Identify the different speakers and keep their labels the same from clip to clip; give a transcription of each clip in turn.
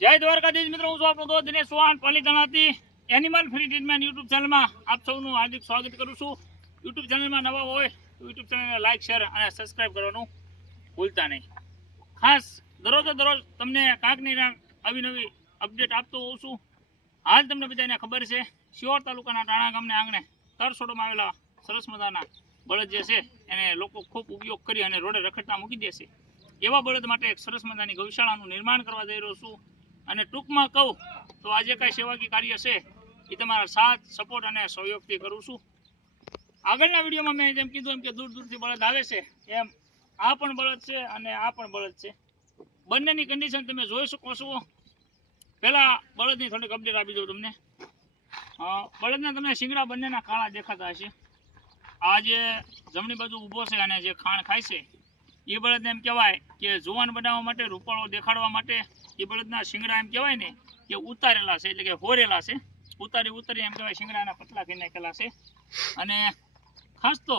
Speaker 1: જય દ્વારકાધીશ મિત્રો, હું છું આપણો દોસ્ત દિનેશ ચૌહાણ, પાલીતાણાથી એનિમલ ફ્રી ટ્રીટમેન્ટ યુટ્યુબ ચેનલમાં આપ સૌનું હાર્દિક સ્વાગત કરું છું. યુટ્યુબ ચેનલમાં નવા હોય તો યુટ્યુબ ચેનલને લાઇક શેર અને સબસ્ક્રાઇબ કરવાનું ભૂલતા નહીં. ખાસ દરરોજ દરરોજ તમને કાંઈક ને આવી નવી અપડેટ આપતો હોઉં છું. હાલ તમને બધાને ખબર છે, શિહોર તાલુકાના ટાણા ગામને આંગણે તરસોડમાં આવેલા સરસ મજાના બળદ જે છે, એને લોકો ખૂબ ઉપયોગ કરી અને રોડે રખડતા મૂકી દે છે. એવા બળદ માટે એક સરસ મજાની ગૌશાળાનું નિર્માણ કરવા જઈ રહ્યો છું. અને ટૂંકમાં કહું તો આજે કાંઈ સેવાકી કાર્ય છે એ તમારા સાથ, સપોર્ટ અને સહયોગથી કરું છું. આગળના વિડીયોમાં મેં જેમ કીધું એમ કે દૂર દૂરથી બળદ આવે છે. એમ આ પણ બળદ છે અને આ પણ બળદ છે. બંનેની કન્ડિશન તમે જોઈ શકો છો. પહેલાં બળદની થોડીક અપડેટ આપી દઉં તમને. બળદના તમને શિંગડા બંનેના ખાણા દેખાતા હશે. આ જે જમણી બાજુ ઊભો છે અને જે ખાણ ખાય છે, એ બળદને એમ કહેવાય કે જુવાન બનાવવા માટે, રૂપાળો દેખાડવા માટે એ બળદના શિંગડા એમ કહેવાય ને કે ઉતારેલા છે, એટલે કે હોરેલા છે. ઉતારી ઉતારી એમ કહેવાય, શિંગડાના પતલા કરી નાખેલા છે. અને ખાસ તો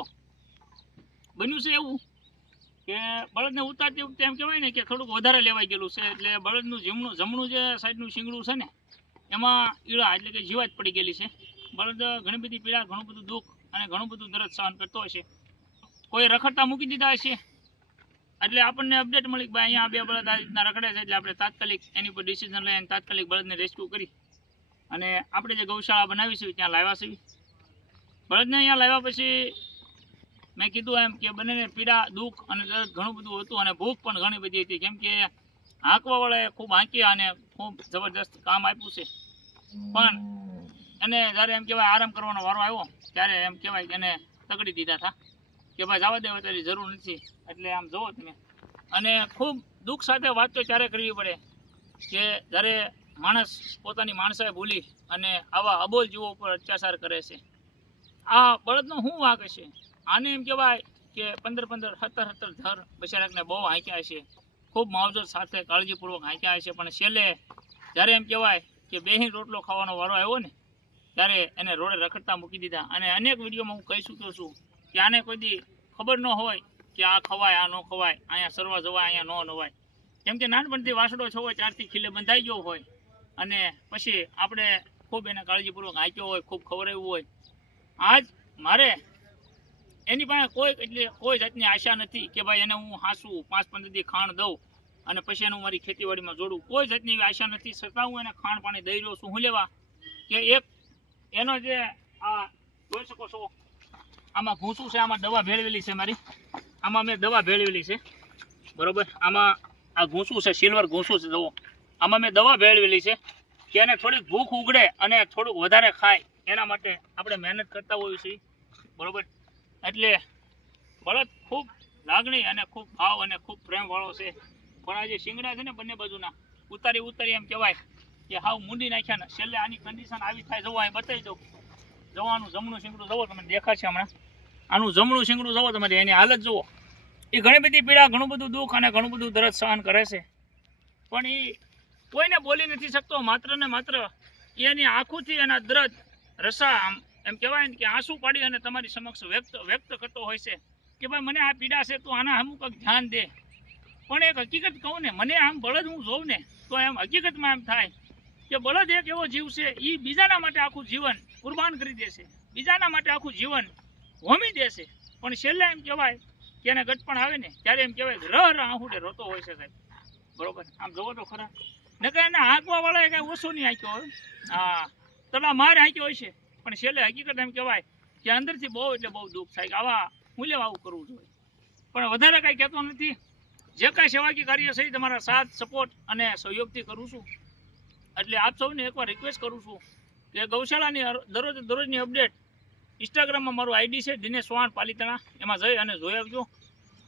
Speaker 1: બન્યું છે એવું કે બળદને ઉતારતી વખતે એમ કહેવાય ને કે થોડુંક વધારે લેવાઈ ગયેલું છે, એટલે બળદનું જમણું જમણું જે સાઈડનું શિંગડું છે ને, એમાં ઈળા એટલે કે જીવાત પડી ગયેલી છે. બળદ ઘણી બધી પીડા, ઘણું બધું દુઃખ અને ઘણું બધું દરદ સહન કરતો હશે કોઈ રખડતા મૂકી દીધા હશે એટલે આપણને અપડેટ મળી ભાઈ અહીંયા બે બળદ આ રીતના રખડે છે એટલે આપણે તાત્કાલિક એની પર ડિસિઝન લઈ અને તાત્કાલિક બળદને રેસ્ક્યુ કરી. અને આપણે જે ગૌશાળા બનાવીશું ત્યાં લાવ્યા છીએ બળદને અહીંયા લાવ્યા પછી મેં કીધું એમ કે બંનેને પીડા, દુઃખ અને દર્દ ઘણું બધું હતું અને ભૂખ પણ ઘણી બધી હતી. કેમ કે હાંકવાવાળાએ ખૂબ હાંક્યા અને ખૂબ જબરદસ્ત કામ આપ્યું છે. પણ એને જ્યારે એમ કહેવાય આરામ કરવાનો વારો આવ્યો, ત્યારે એમ કહેવાય કે એને તગડી દીધા હતા. કે ભાઈ જવા દેવા તારી જરૂર નથી. એટલે આમ જુઓ તમે. અને ખૂબ દુઃખ સાથે વાત તો ત્યારે કરવી પડે? કે જ્યારે માણસ પોતાની માણસાએ ભૂલી અને આવા અબોલ જીવો ઉપર અત્યાચાર કરે છે. આ બળદનો શું વાંક છે આને એમ કહેવાય કે પંદર પંદર સત્તર સત્તર ધર બચારાકને બહુ હાંક્યા છે ખૂબ માવજત સાથે કાળજીપૂર્વક હાંક્યા છે પણ છેલ્લે જ્યારે એમ કહેવાય કે બેહીન રોટલો ખાવાનો વારો આવ્યો ને, ત્યારે એને રોડે રખડતા મૂકી દીધા. અને અનેક વિડીયોમાં હું કહી ચૂક્યો છું કે આને કોઈ દી ખબર ન હોય કે આ ખવાય, આ ન ખવાય, અહીંયા સરવા જવાય અહીંયા ન નવાય. કેમ કે નાનપણથી વાસડો છો હોય ચારથી ખીલે બંધાઈ ગયો હોય અને પછી આપણે ખૂબ એને કાળજીપૂર્વક આંક્યો હોય, ખૂબ ખવડાવ્યું હોય. આજ મારે એની પાસે કોઈ એટલે કોઈ જાતની આશા નથી કે ભાઈ એને હું હાંસું પાંચ પંદર દી ખાણ દઉં અને પછી એને મારી ખેતીવાડીમાં જોડું. કોઈ જાતની આશા નથી. છતાં હું એને ખાણ પાણી દઈ રહ્યો છું. હું લેવા કે એક એનો જે આ જોઈ શકો છો આમાં ભૂસું છે, આમાં દવા ભેળવેલી છે મારી. આમાં મેં દવા ભેળવેલી છે. બરોબર? આમાં આ ઘૂંસું છે સિલ્વર ઘૂંસું છે, જુઓ. આમાં મેં દવા ભેળવેલી છે કે એને થોડીક ભૂખ ઉગડે અને થોડુંક વધારે ખાય. એના માટે આપણે મહેનત કરતા હોઈએ છીએ. બરોબર? એટલે બળદ ખૂબ લાગણી અને ખૂબ ભાવ અને ખૂબ પ્રેમવાળો છે. પણ આ જે શિંગડા છે ને બંને બાજુના, ઉતારી ઉતારી એમ કહેવાય કે હાવ મૂંડી નાખ્યા ને. છેલ્લે આની કન્ડિશન આવી થાય જવું અહીં બતાવી દઉં. જવાનું જમણું શિંગડું જવો તમને દેખાશે હમણાં. આનું જમણું શિંગડું જવો તમારી એની હાલત જુઓ. એ ઘણી બધી પીડા, ઘણું બધું દુઃખ અને ઘણું બધું દરદ સહન કરે છે. પણ એ કોઈને બોલી નથી શકતો, માત્ર ને માત્ર એની આંખોથી એના દરદ, રસા એમ કહેવાય ને કે આંસુ પાડી અને તમારી સમક્ષ વ્યક્ત વ્યક્ત કરતો હોય છે કે ભાઈ મને આ પીડા છે તો આના અમુક ધ્યાન દે. પણ એક હકીકત કહું ને, મને આમ બળદ હું જોઉં ને, તો એમ હકીકતમાં એમ થાય કે બળદ એક એવો જીવ છે એ બીજાના માટે આખું જીવન કુરબાન કરી દેશે બીજાના માટે આખું જીવન હોમી દેશે. પણ છેલ્લે એમ કહેવાય કે એને ગટપણ આવે ને, ત્યારે એમ કહેવાય કે રહ આહુડે રોતો હોય છે સાહેબ. બરોબર? આમ જોવો તો ખરા. નકર એને હાંકવા વાળાએ કાંઈ ઓછો નહીં હાંક્યો હોય. હા. તલા માર હાંક્યો હોય છે પણ છેલ્લે હકીકત એમ કહેવાય કે અંદરથી બહુ એટલે બહુ દુઃખ થાય કે આવા હું લેવા આવું કરવું જોઈએ. પણ વધારે કાંઈ કહેતો નથી. જે કાંઈ સેવાકી કાર્ય છે તમારા સાથ, સપોર્ટ અને સહયોગથી કરું છું. એટલે આપ સૌને એકવાર રિક્વેસ્ટ કરું છું કે ગૌશાળાની દરરોજ દરરોજની અપડેટ ઇન્સ્ટાગ્રામમાં મારું આઈડી છે દિનેશ સોહાણ પાલીતાણા. એમાં જઈ અને જોઈ આવજો.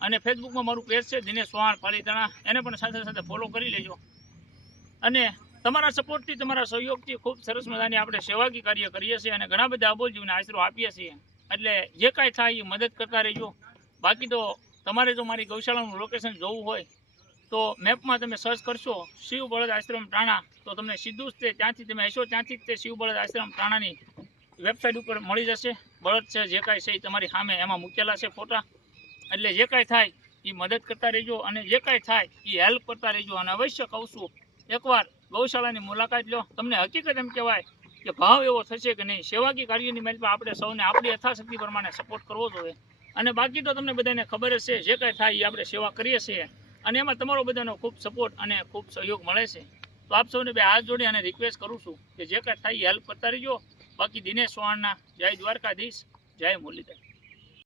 Speaker 1: અને ફેસબુકમાં મારું પેજ છે દિનેશ સોહાણ પાલીતાણા. એને પણ સાથે સાથે ફોલો કરી લેજો. અને તમારા સપોર્ટથી તમારા સહયોગથી ખૂબ સરસ મજાની આપણે સેવાકી કાર્ય કરીએ છીએ અને ઘણા બધા અબોલજીવને આશરો આપીએ છીએ. એટલે જે કાંઈ થાય એ મદદ કરતા રહેજો. બાકી તો તમારે જો મારી ગૌશાળાનું લોકેશન જોવું હોય, તો મેપમાં તમે સર્ચ કરશો શિવ બળદ આશ્રમ ટાણા, તો તમને સીધું જ તે ત્યાંથી તમે હશો, ત્યાંથી જ તે શિવ બળદ આશ્રમ ટાણાની વેબસાઇટ ઉપર મળી જશે. બળદ છે, જે કાંઈ છે એ તમારી સામે એમાં મૂકેલા છે ફોટા. એટલે જે કાંઈ થાય એ મદદ કરતા રહેજો અને જે કાંઈ થાય એ હેલ્પ કરતા રહેજો. અને અવશ્ય કહું છું, એકવાર ગૌશાળાની મુલાકાત લો. તમને હકીકત એમ કહેવાય કે ભાવ એવો થશે કે નહીં. સેવાકી કાર્યની મેચમાં આપણે સૌને આપણી યથાશક્તિ પ્રમાણે સપોર્ટ કરવો જોઈએ. અને બાકી તો તમને બધાને ખબર જ છે, જે કાંઈ થાય એ આપણે સેવા કરીએ છીએ. અને એમાં તમારો બધાનો ખૂબ સપોર્ટ અને ખૂબ સહયોગ મળે છે. તો આપ સૌને બે હાથ જોડી અને રિક્વેસ્ટ કરું છું કે જે કાંઈ થાય એ હેલ્પ કરતા રહીજો. બાકી દિનેશ ચૌહાણના જય દ્વારકાધીશ જય મુરલીધર.